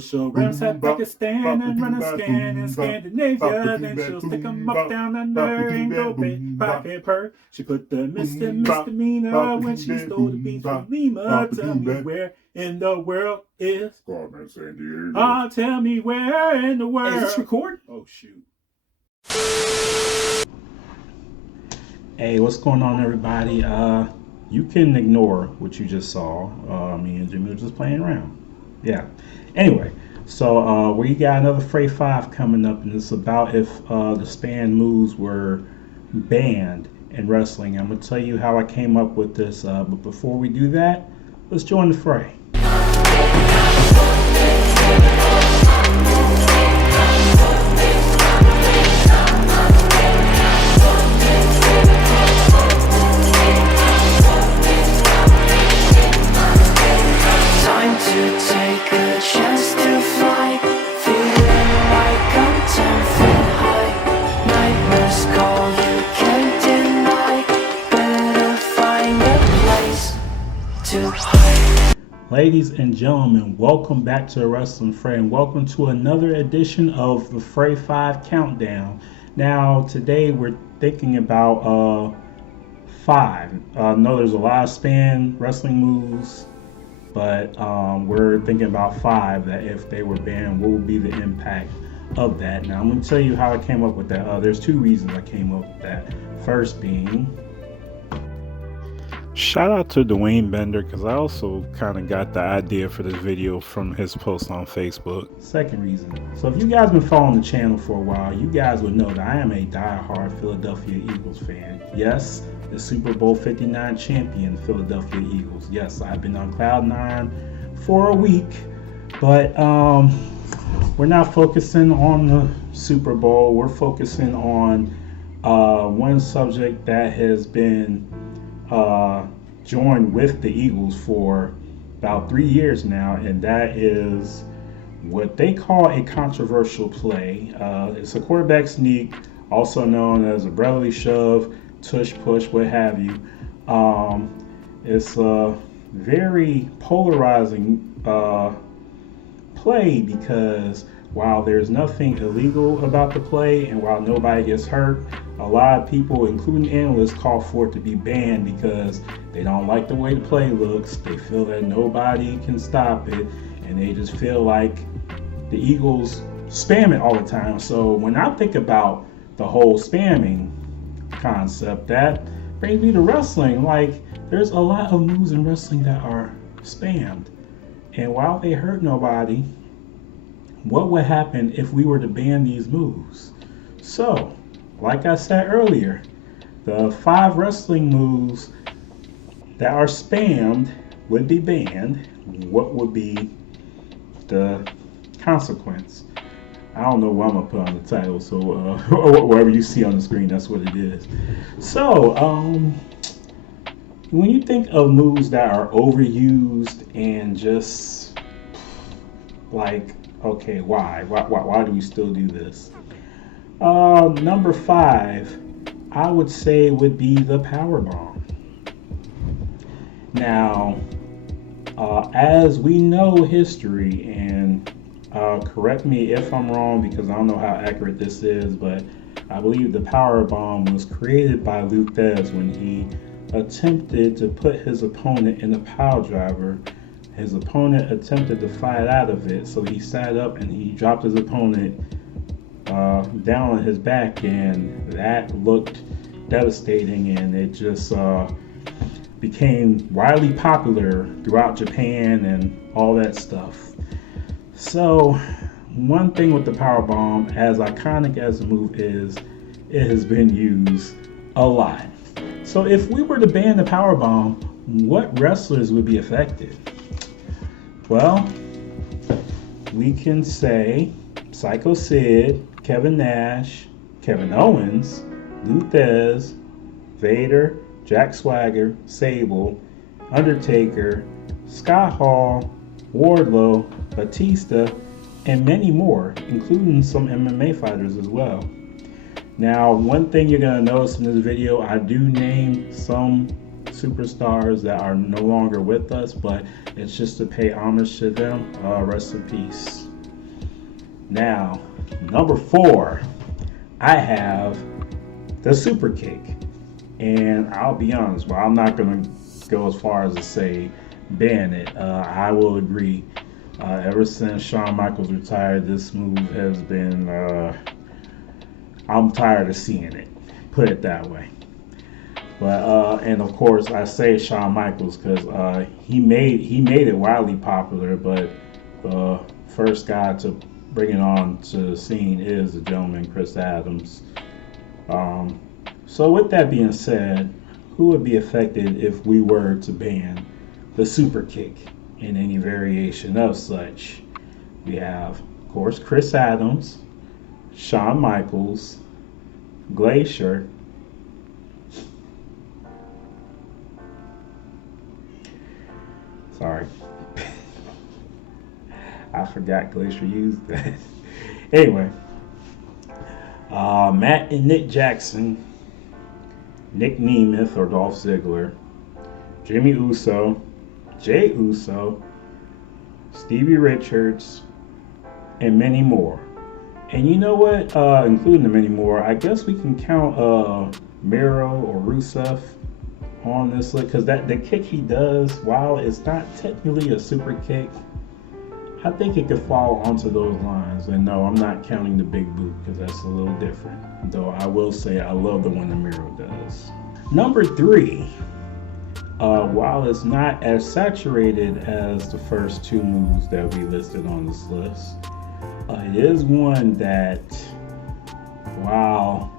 she'll ransack Pakistan and run a scan in Scandinavia. Then she'll stick 'em up down under and go pickpocket her. She put the misdemeanor when she stole the beans from Lima. Tell me where in the world is Carmen San Diego. tell me where in the world. Is this record? Oh shoot. Hey, what's going on, everybody? You can ignore what you just saw. Me and Jimmy were just playing around. Yeah. Anyway, so we got another Fray 5 coming up, and it's about if the span moves were banned in wrestling. I'm gonna tell you how I came up with this, but before we do that, let's join the fray. Ladies and gentlemen, welcome back to the Wrestling Fray, and welcome to another edition of the Fray 5 Countdown. Now, today we're thinking about 5. I know there's a lot of span wrestling moves, but we're thinking about 5 that if they were banned, what would be the impact of that? Now, I'm going to tell you how I came up with that. There's 2 reasons I came up with that. First being, shout out to Dwayne Bender, because I also kind of got the idea for this video from his post on Facebook. Second reason. So if you guys been following the channel for a while, you guys would know that I am a die-hard Philadelphia Eagles fan. Yes, the Super Bowl 59 champion Philadelphia Eagles. Yes, I've been on cloud 9 for a week, but we're not focusing on the Super Bowl. We're focusing on one subject that has been joined with the Eagles for about 3 years now, and that is what they call a controversial play. It's a quarterback sneak, also known as a brotherly shove, tush push, what have you. It's a very polarizing play, because while there's nothing illegal about the play and while nobody gets hurt, a lot of people, including analysts, call for it to be banned because they don't like the way the play looks. They feel that nobody can stop it, and they just feel like the Eagles spam it all the time. So when I think about the whole spamming concept, that brings me to wrestling. Like, there's a lot of moves in wrestling that are spammed, and while they hurt nobody, what would happen if we were to ban these moves? So, like I said earlier, the 5 wrestling moves that are spammed would be banned. What would be the consequence? I don't know what I'm gonna put on the title, so or whatever you see on the screen, that's what it is. So, when you think of moves that are overused and just like, okay, why do we still do this? Number 5, I would say, would be the Powerbomb. Now, as we know history, and correct me if I'm wrong because I don't know how accurate this is, but I believe the Powerbomb was created by Luthez when he attempted to put his opponent in a pile driver. His opponent attempted to fight out of it, so he sat up and he dropped his opponent down on his back, and that looked devastating, and it just became widely popular throughout Japan and all that stuff. So one thing with the Powerbomb, as iconic as the move is, it has been used a lot. So if we were to ban the Powerbomb, what wrestlers would be affected? Well, we can say Psycho Sid, Kevin Nash, Kevin Owens, Luthez, Vader, Jack Swagger, Sable, Undertaker, Scott Hall, Wardlow, Batista, and many more, including some MMA fighters as well. Now, one thing you're going to notice in this video, I do name some superstars that are no longer with us, but it's just to pay homage to them. Rest in peace. Now, number 4, I have the Superkick. And I'll be honest, well, I'm not going to go as far as to say ban it. I will agree. Ever since Shawn Michaels retired, this move has been, I'm tired of seeing it. Put it that way. But and of course I say Shawn Michaels because he made it wildly popular. But the first guy to bring it on to the scene is the gentleman Chris Adams. So with that being said, who would be affected if we were to ban the super kick in any variation of such? We have, of course, Chris Adams, Shawn Michaels, Glacier, sorry, I forgot Glacier used that. Anyway, Matt and Nick Jackson, Nick Nemeth or Dolph Ziggler, Jimmy Uso, Jay Uso, Stevie Richards, and many more. And you know what? Including the many more, I guess we can count Miro or Rusev on this list because the kick he does, while it's not technically a super kick, I think it could fall onto those lines. And no, I'm not counting the big boot because that's a little different. Though I will say I love the one that Miro does. Number 3, while it's not as saturated as the first 2 moves that we listed on this list, it is one that, while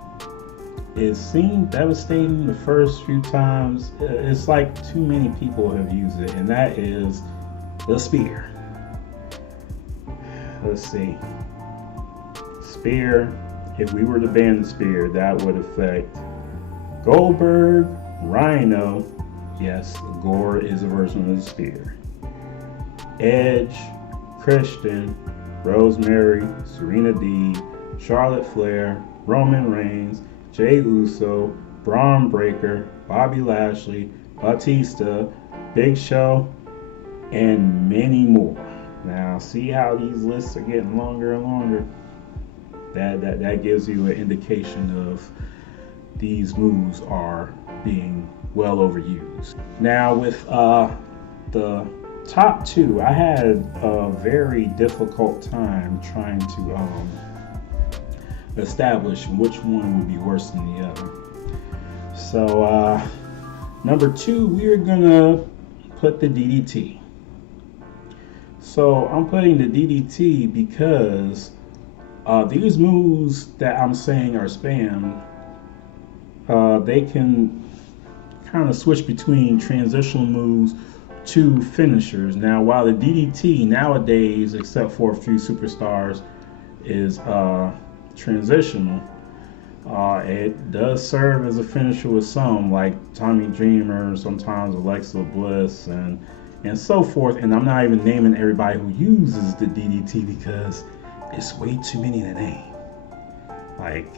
it seemed devastating the first few times, it's like too many people have used it, and that is the spear. Let's see. Spear, if we were to ban the spear, that would affect Goldberg, Rhino, yes, Gore is a version of the spear, Edge, Christian, Rosemary, Serena Deeb, Charlotte Flair, Roman Reigns, Jey Uso, Braun Breaker, Bobby Lashley, Batista, Big Show, and many more. Now, see how these lists are getting longer and longer? That gives you an indication of these moves are being well overused. Now, with the top 2, I had a very difficult time trying to establish which one would be worse than the other. So, number 2, we're gonna put the DDT. So I'm putting the DDT because these moves that I'm saying are spam, they can kind of switch between transitional moves to finishers. Now, while the DDT nowadays, except for a few superstars, is transitional, it does serve as a finisher with some, like Tommy Dreamer, sometimes Alexa Bliss, and so forth. And I'm not even naming everybody who uses the DDT because it's way too many to name. Like,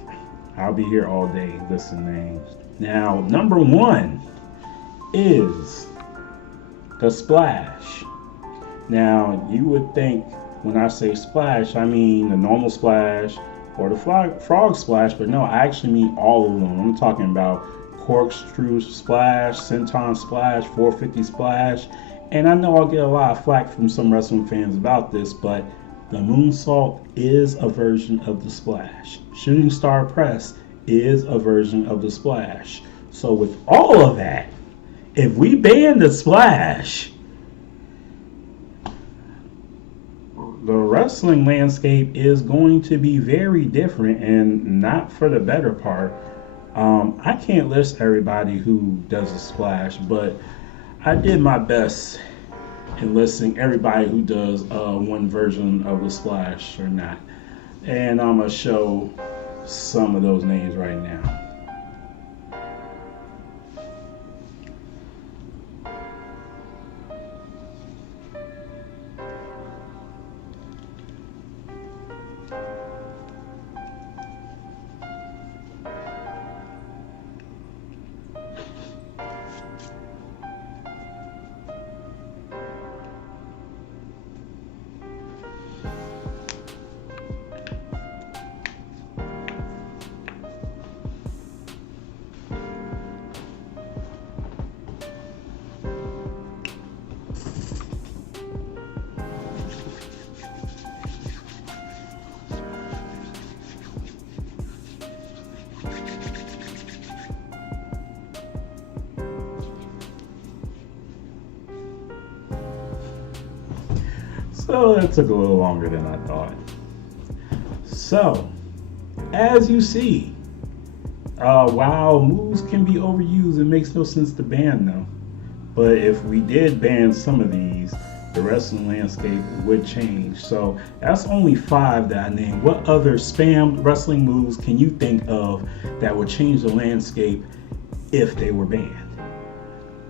I'll be here all day listing names. Now, number 1 is the splash. Now, you would think when I say splash, I mean the normal splash or the frog splash, but no, I actually mean all of them. I'm talking about corkscrew splash, senton splash, 450 splash. And I know I'll get a lot of flack from some wrestling fans about this, but the moonsault is a version of the splash. Shooting star press is a version of the splash. So with all of that, if we ban the splash, the wrestling landscape is going to be very different, and not for the better part. I can't list everybody who does a splash, but I did my best in listing everybody who does one version of the splash or not. And I'm going to show some of those names right now. So that took a little longer than I thought. So, as you see, while moves can be overused, it makes no sense to ban them. But if we did ban some of these, the wrestling landscape would change. So that's only 5 that I named. What other spam wrestling moves can you think of that would change the landscape if they were banned?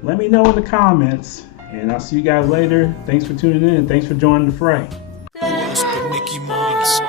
Let me know in the comments, and I'll see you guys later. Thanks for tuning in, and thanks for joining the fray. Mickey Mouse.